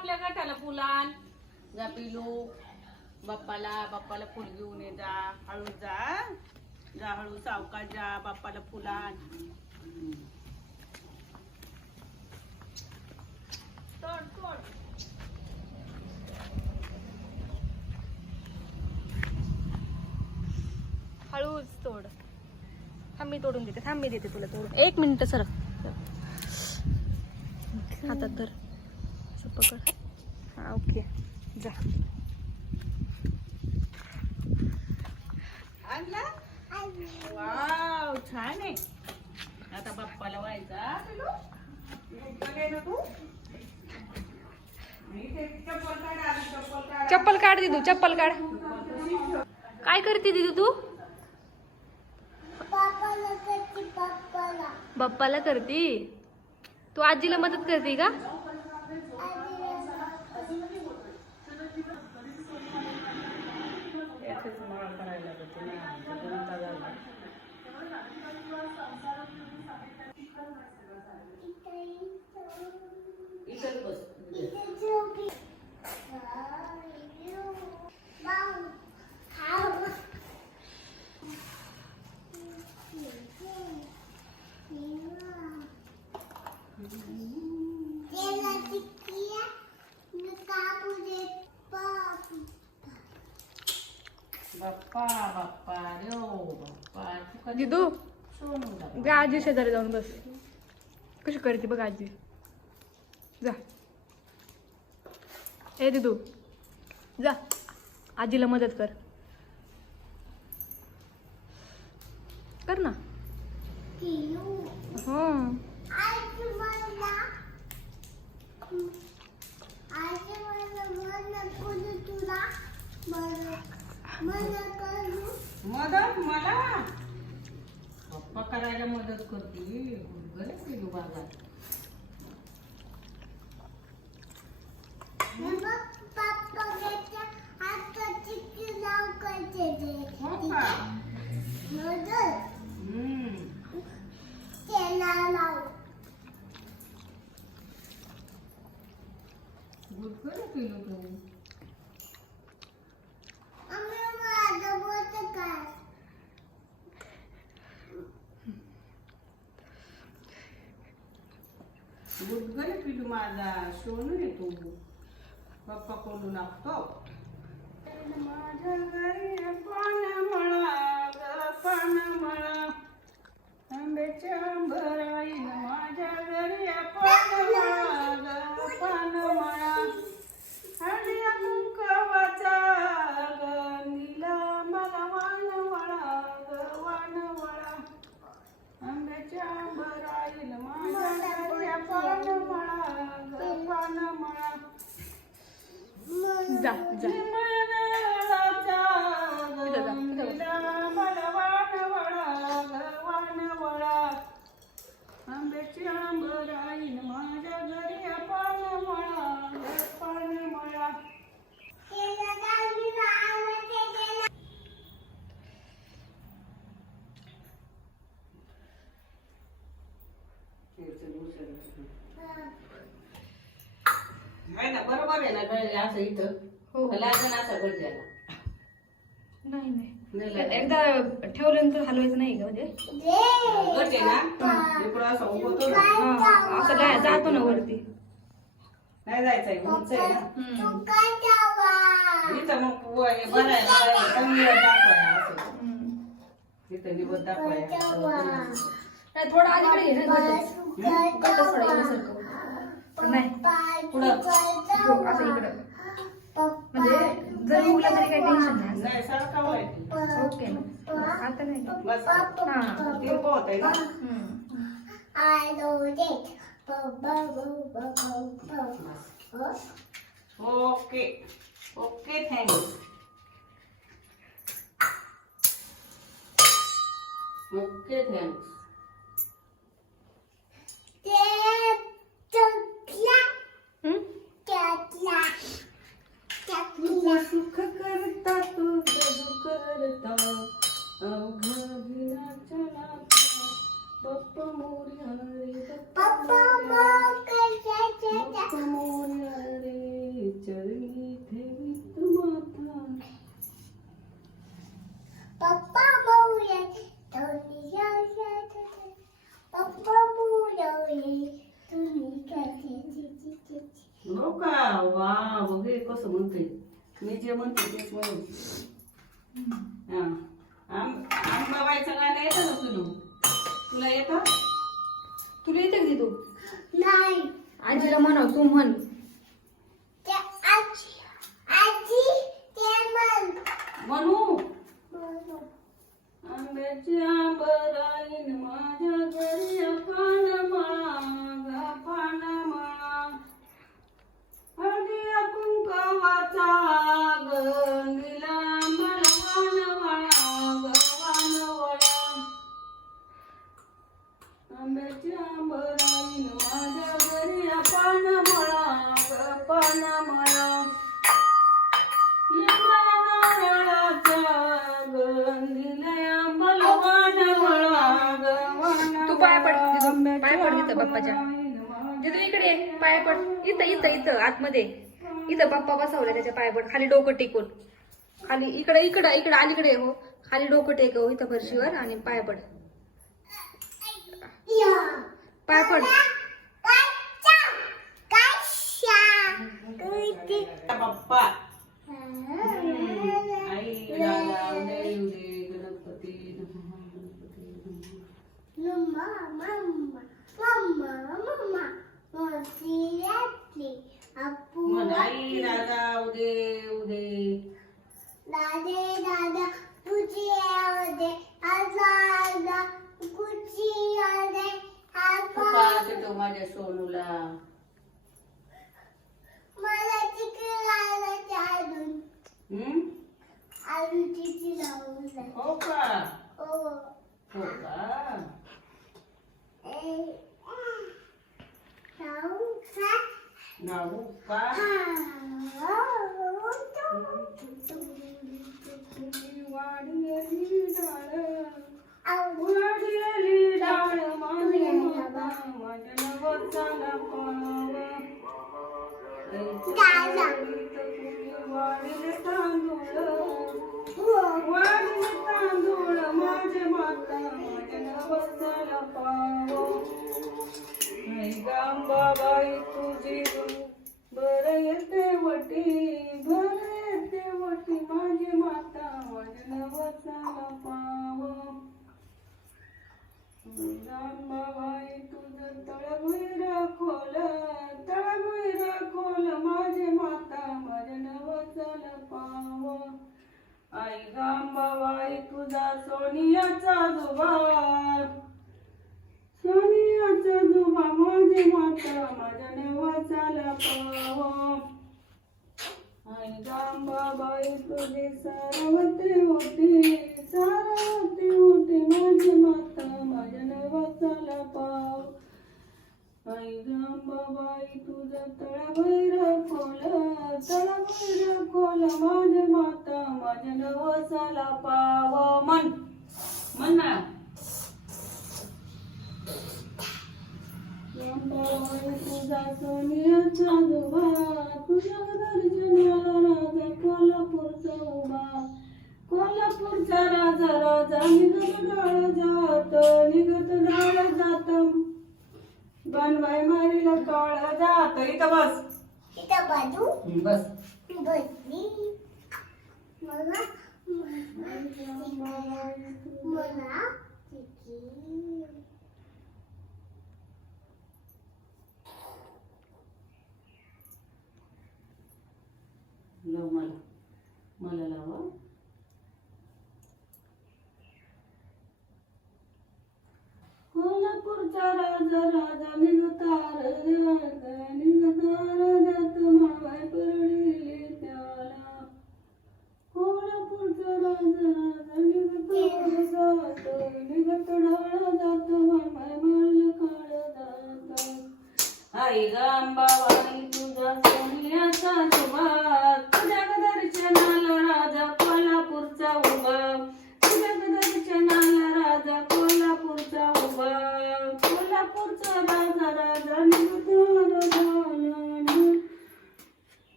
आपल्या गटाला फुलान. जा पिलू बाप्पाला बाप्पाला फुल घेऊन ये जा हळू जा? जा हळू सावकाश जा बाप्पाला फुलान. तोड तोड. हळूच तोड. थांब मी तोडून देते थांब मी देते तुला तोडून एक मिनिट सर. हातात धर. पकड. हा ओके. जा. वाव छान आहे. आता बाप्पाला व्हायचा चप्पल काढ दिदू चप्पल काढ. काय करते दिदू तू? बाप्पाला करती? तू आजीला मदत करते का? याचंच मला करायला लागते ना गणता झाला इथंच बस बाप्पा बाप्पा रे ओ बाप्पा तू? दिदू गा आजी शेजारी जाऊन बस. कशी करते बघ आजी. जा. ए दिदू. जा. आजीला मदत कर. कर ना. हो. मदत मला. पप्पा करायला मदत करते. गुडगरे पिलू बाबा हो का हम्म. गुडगरे पिलू तू गुडगरे पिलू माझा सोनू रे तू पप्पा कोलू लागतो माझ्या घरी पान म्हणा ग पान म्हणा आंब्याच्या भराई माझ्या घरी पान म्हणा ग पान म्हणा हळदी कुंकवाचा ग नीला मला वाण वळा ग वाण वळा आंब्याच्या भराईल माझ्या घरी पान म्हणा ग पान म्हणा जा जा चिमणाचा इथं जा, ग इथं बस. नीला मला वाण वळा ग वाण वळा आंब्याची आंबर आईन माझ्या घरी पान म्हणा ग पान म्हणा आहे ना बरोबर आहे ना घरी असं इथं? हो. लागण असं घरच्याला नाही नाही. नाही. एकदा ठेवल्यानंतर हलवायचं नाही का म्हणजे? घरचे ना? इकडं असं उभं ना. हा, असं काय जातो ना वरती. नाही जायचंय उंच आहे ना. हम्म. इथं मग व- हे भरायला पाहिजे, कमी निवड दाखवाय असं. हम्म. इथं निवड दाखवाय असं. नाही थोडं अलीकडे ना पुढं. हो, असं इकडं. म्हणजे जरी उगला तरी काही टेन्शन नाही असं. नाही सरकावाय ती. ओके ना आता नाही का? बस हा तिरपं होतंय ना हम्म. Okay okay thanks okay thanks सुख करता तो जगू करता. अवघ विनाच्या नाथा बाप्पा मोरी हरे बाप्पा बाप्पा मोरी हरे चरणी ठेवीत माथा. बाप्पा मोरी तुम्ही बाप्पा वा वगैरे कसं म्हणते? मी जे म्हणते तेच म्हणून. हा. आंबाबाईचं गाणं येतं ना तुला? तुला येतं? तुला येते का तू? नाही. आजीला म्हणाव तू म्हण. म्हणू. माझ्या घरी बाप्पाच्या. तिथं इकडे ये, पाया पड. इथं इथं इथं आतमध्ये. इथं बाप्पा बसवलाय त्याच्या पाया पड. खाली डोकं टेकून. खाली इकडे इकडं इकडं अलीकडे हो. खाली डोकं टेकव इथं फरशीवर आणि पाया पड. या पाया पड. काचा काशा कुती बाप्पा मोती यातली अपू म्हण आई राजा उदय उदय दादे दादा तुझी आवडे आजा आजा कुची आवडे तुका आबा देतो माझ्या सोनूला. मला तिकडे लावायचे अजून. हम्म? अजून तिची लावून हो का? ओ हो का? ए लावून खा नाऊ का वाढलेली डाळ वाढलेली माझ्या नवसाला पाव गांबाबाई तुझं तळभुईर खोल तळभुईर खोल माझे माता माझ्या नवसाला पाव आई गांबाबाई तुझा सोनियाचा दुबार सोनियाचा दुबा माझे माता माझ्या नवाचाला पाव जांबाबाई तुझे तुझी सारवती होती सारवती होती माझी माता माझ्या नवाचाला पाव. आई गांबाबाई तुझं तळभैर खोल तळभैर खोल माझी माता माझ्या नवसाला पाव. मन म्हणा ना. तुझा सोनियाचा दुबा तुझ्या दर्शनाला कोल्हापूरचा राजा राजा निघत डाळ जात निघत डाळ जात बनवाय मारीला काळ जात इथं बस इथं बाजू बस बसली मला मला तिची लाव मला मला लावा कोल्हापूरचा राजा राजा निघतार राजा निघतार जात मावाय परडीले त्याला कोल्हापूरचा राजा राजा निघतार जात निघत डाळ जात मावाय मारलं काळ जात आई गांबाबाई तुझा सोन्याचा दुबा तुझ्या दर्शनाला राजा कोल्हापूरचा उभा तुझ्या दर्शनाला राजा कोल्हापूरचा उभा कोल्हापूरचा राजा राजा निघतो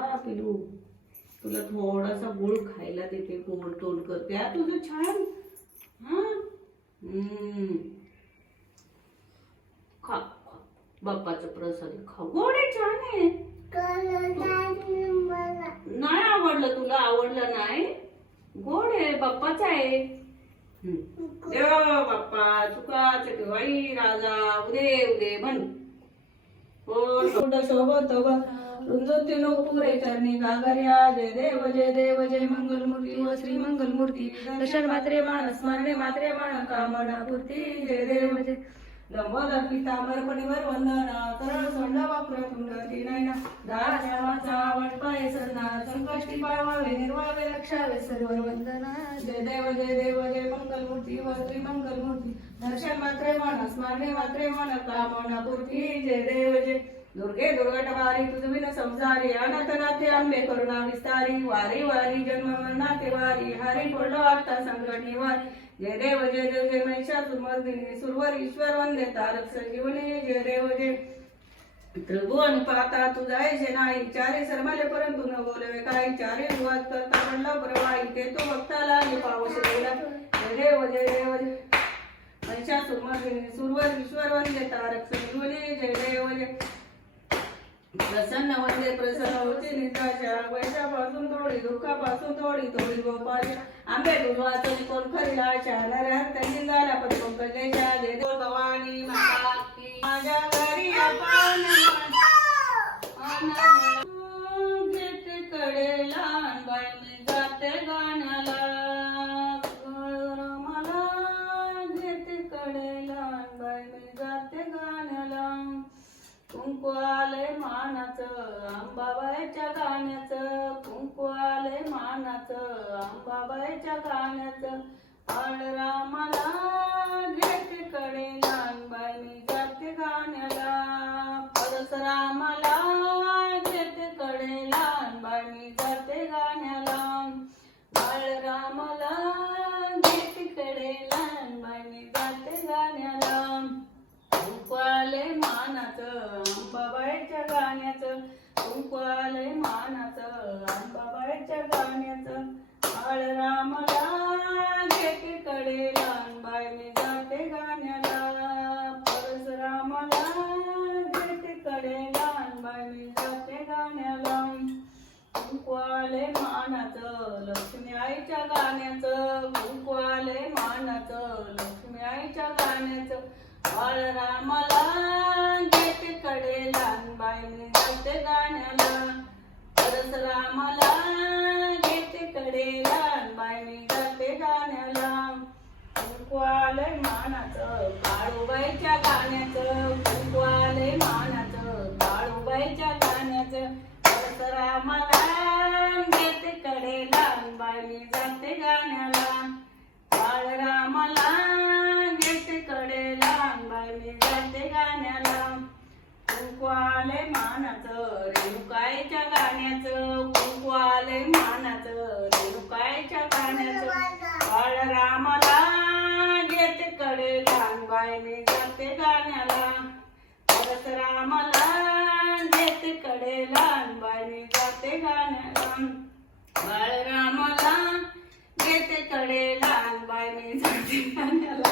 थांबा पिलू. तुला थोडासा गुळ खायला देते गोड तोंड करते. हा तुझं छान? हा? खा बाप्पाचं प्रसाद खा. गोड आहे छान आहे नाही आवडलं तुला? आवडलं नाही? गोड आहे बाप्पाचं आहे. देव बाप्पा. चुका चटवाई राजा. उदे उदे. म्हण. हो शोध शोभत रुंदती चरणी गागर्या जय देव जय देव जय मंगल मूर्ती व श्री मंगल मूर्ती दर्शन मात्रे मान स्मरणे मात्रे मान कामना पूर्ती जय देव जय। लंबोदर पितांबर पणीवर वंदना सरळ सोंड वापर तुंडती नैना दाराचा वटपाय सरना संकष्टी पाळवावे निर्वावे रक्षावे सर्व वंदना। जय देव जय देव जय मंगल मूर्ती व श्री मंगल मूर्ती दर्शन मात्रे मान स्मरणे मात्रे मान कामना पूर्ती जय देव जय। दुर्गे दुर्गटवारी तुझविन संसारी अनाथ नाथे आंबे करुणा विस्तारी वारी वारी जन्म मरणाते वारी हरी पडलो आता संकट निवारी जय देव जय देव जय महिषासुरमर्दिनी सुरवर ईश्वर वंदे तारक संजीवनी जय देव जय. त्रिभुवन पाता तुझा ऐसे नाही चारे सरमाले परंतु न बोलवे काही चारे विवाद करता म्हणला प्रवाही ते तो भक्ताला हे पावस जय देव जय देव जय. महिषासुरमर्दिनी सुरवर ईश्वर वंदे तारक संजीवनी जय देव जय. प्रसन्न म्हणजे प्रसन्न होती निताच्या वैशापासून थोडी दुःखापासून थोडी थोडी गोपाल आंबे दुर्वाचं कोण खरी आशा? नऱ्या त्यांनी झाला पण पंकजेच्या जय भवानी माता माझ्या घरी त्याच्या कानात रामाला घेते कडे लहानबाई मी जाते गाण्याला परशुरामाला घेते कडे लहानबाई मी जाते गाण्याला बाळरामाला घेते कडे लहानबाई मी जाते गाण्याला कुंकवाले मानाचं अंबाबाईच्या गाण्याचं कुंकवाले मानाचं अंबाबाईच्या गाण्याचं बाळरामाला घेते कडे लहानबाई मी जाते गाण्याला. परशुरामाला घेते कडे लहानबाई मी जाते गाण्याला. कुंकवाले मानाचं लक्ष्मी आईच्या गाण्याचं. कुंकवाले मानाचं लक्ष्मी आईच्या गाण्याचं. बाळरामाला घेते कडे लहानबाई मी जाते गाण्याला. परशुरामाला घेते कडे लहान मी जाते गाण्याला कुंकवाले मानाचं काळूबाईच्या गाण्याचं कुंकवाले मानाचं काळूबाईच्या गाण्याचं परशुरामाला घेते कडे लहानबाई जाते गाण्याला बाळरामाला घेते कडे लहानबाई जाते गाण्याला कुंकवाले मानाचं रेणुकाईच्या गाण्याचं कुंकवाले मानाचं रेणुकाईच्या गाण्याचं बाळरामाला लहानबाई मी जाते गाण्याला. परशुरामाला घेते कडे लहानबाई मी जाते गाण्याला. बाळरामाला घेते कडे लहान मी जाते गाण्याला.